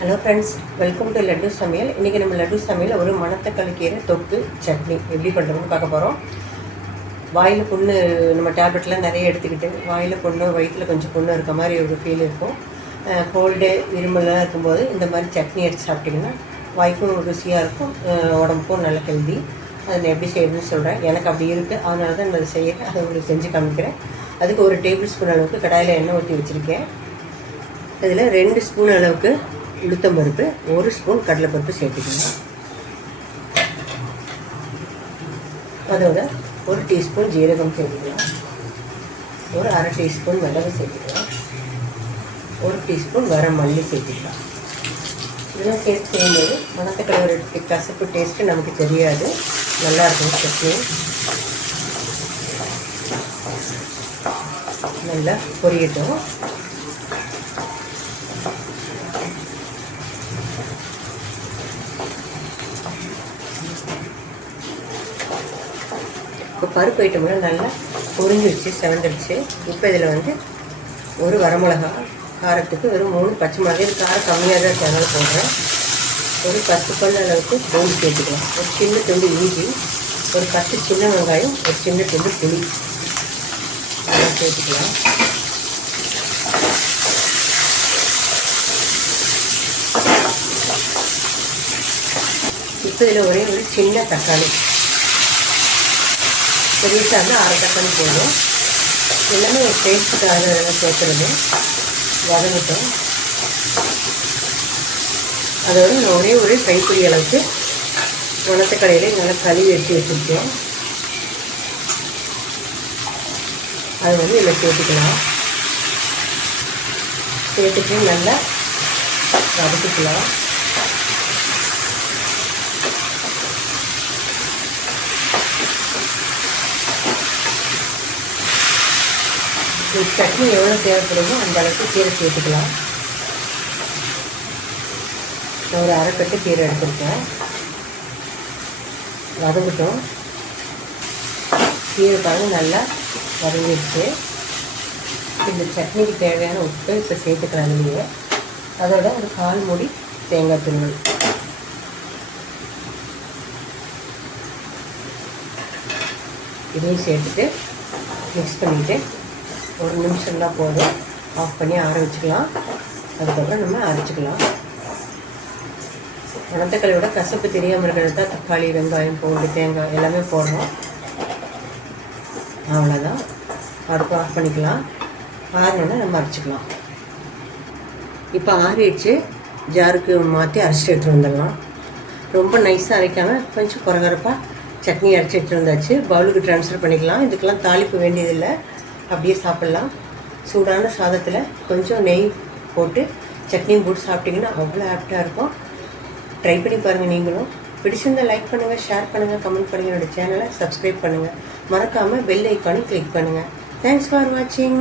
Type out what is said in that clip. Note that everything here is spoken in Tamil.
Hello friends welcome to Laddu சமையல் இன்றைக்கி நம்ம லட்டு சமையல் ஒரு மணத்தக்காளி கீரை தொக்கு சட்னி. எப்படி பண்ணுறோம்னு பார்க்க போகிறோம் வாயில் புண்ணு நம்ம டேப்லெட்லாம் நிறைய எடுத்துக்கிட்டு வாயில் புண்ணு வயிற்றில் கொஞ்சம் புண்ணு இருக்க மாதிரி ஒரு ஃபீல் இருக்கும். கோல்டு இருமலாம் இருக்கும்போது இந்த மாதிரி சட்னி எடுத்து சாப்பிட்டிங்கன்னா வாய்க்கும் ருசியாக இருக்கும். உடம்புக்கும் நல்ல ஹெல்தி அதை நான் எப்படி செய்யணும்னு சொல்கிறேன் எனக்கு அப்படி இருக்குது அதனால தான் நான் அதை செய்கிறேன் அதை உங்களுக்கு செஞ்சு காமிக்கிறேன். அதுக்கு ஒரு டேபிள் ஸ்பூன் அளவுக்கு கடாயில் எண்ணெய் ஊற்றி வச்சுருக்கேன். இதில் ரெண்டு ஸ்பூன் அளவுக்கு உளுத்தம் பருப்பு ஒரு ஸ்பூன் கடலைப்பருப்பு சேர்த்துக்கணும் அதோட ஒரு டீஸ்பூன் ஜீரகம் சேர்த்துக்கலாம். ஒரு அரை டீஸ்பூன் மிளகு சேர்த்துக்கலாம். ஒரு டீஸ்பூன் வர மல்லி சேர்த்துக்கலாம். இதெல்லாம் சேர்த்து செய்யும்போது ஒரு கசப்பு டேஸ்ட்டு நமக்கு தெரியாது. நல்லா இருக்கும் சட்னி. நல்லா பொரியட்டும். இப்போ பருப்பு ஐட்டம்லாம் நல்லா பொரிஞ்சிடுச்சு செவந்துடுச்சு இப்போ இதில் வந்து ஒரு வரமிளகா காரத்துக்கு வெறும் மூணு பச்சை மிளகாய் இது காரம் கம்மியாக தான் சேனல் போடுறேன் ஒரு பத்து பல் அளவுக்கு பூண்டு சேர்த்துக்கலாம். ஒரு சின்ன துண்டு இஞ்சி ஒரு பத்து சின்ன வெங்காயம் ஒரு சின்ன துண்டு புளி. அதெல்லாம் சேர்த்துக்கலாம். இப்போ இதில் ஒரே ஒரு சின்ன தக்காளி. பெரிய இருந்தால் அரை தக்காளி போதும். எல்லாமே ஒரு டேஸ்ட்டுக்காக சேர்க்குறது வதங்கட்டும். அதோட நான் ஒரே ஒரு கைப்பிடி அளவுக்கு உணத்துக்கடையில் நல்லா கழுவி எடுத்து வச்சுருக்கோம் அது வந்து இதில் சேர்த்துக்கலாம். சேர்த்துட்டு நல்லா வதக்கிக்கலாம். சட்னி எவ்வளோ தேவைப்படுமோ அந்த அளவுக்கு கீரை சேர்த்துக்கலாம். நான் ஒரு அரைக்கட்டு கீரை எடுத்துருக்கேன். வதங்கட்டும். கீரை பாருங்க நல்லா வதங்கிடுச்சு. இந்த சட்னிக்கு தேவையான உப்பு இப்போ சேர்த்துக்கலாம் இல்லையே. அதோட ஒரு கால் மூடி தேங்காய் துருவல் இதையும் சேர்த்துட்டு மிக்ஸ் பண்ணிவிட்டு ஒரு நிமிஷம் தான் போதும். ஆஃப் பண்ணி ஆற வச்சுக்கலாம். அதுக்கப்புறம் நம்ம அரைச்சிக்கலாம். உணத்தக்கலையோட கசப்பு தெரியாமல் இருக்கிறது தான் தக்காளி வெங்காயம் பூண்டு தேங்காய் எல்லாமே போடுறோம். அவ்வளோதான் அடுப்பு ஆஃப் பண்ணிக்கலாம். ஆறினோன்னா நம்ம அரைச்சிக்கலாம். இப்போ ஆறிடுச்சு. ஜாருக்கு மாற்றி அரைச்சிட்டு எடுத்துகிட்டு வந்துடலாம். ரொம்ப நைஸாக அரைக்காமல் கொஞ்சம் குறகரப்பாக சட்னி அரைச்சி எடுத்துகிட்டு வந்தாச்சு பவுலுக்கு ட்ரான்ஸ்ஃபர் பண்ணிக்கலாம். இதுக்கெல்லாம் தாளிப்பு வேண்டியதில்லை. அப்படியே சாப்பிட்லாம். சூடான சாதத்தில் கொஞ்சம் நெய் போட்டு சட்னியும் போட்டு சாப்பிட்டிங்கன்னா அவ்வளோ ஆப்டாக இருக்கும். ட்ரை பண்ணி பாருங்கள் நீங்களும். பிடிச்சிருந்தால் லைக் பண்ணுங்கள் ஷேர் பண்ணுங்கள் கமெண்ட் பண்ணுங்கள் என்னோடய சேனலை சப்ஸ்கிரைப் பண்ணுங்கள் மறக்காமல் பெல் ஐக்கானும் கிளிக் பண்ணுங்கள் தேங்க்ஸ் ஃபார் வாட்சிங்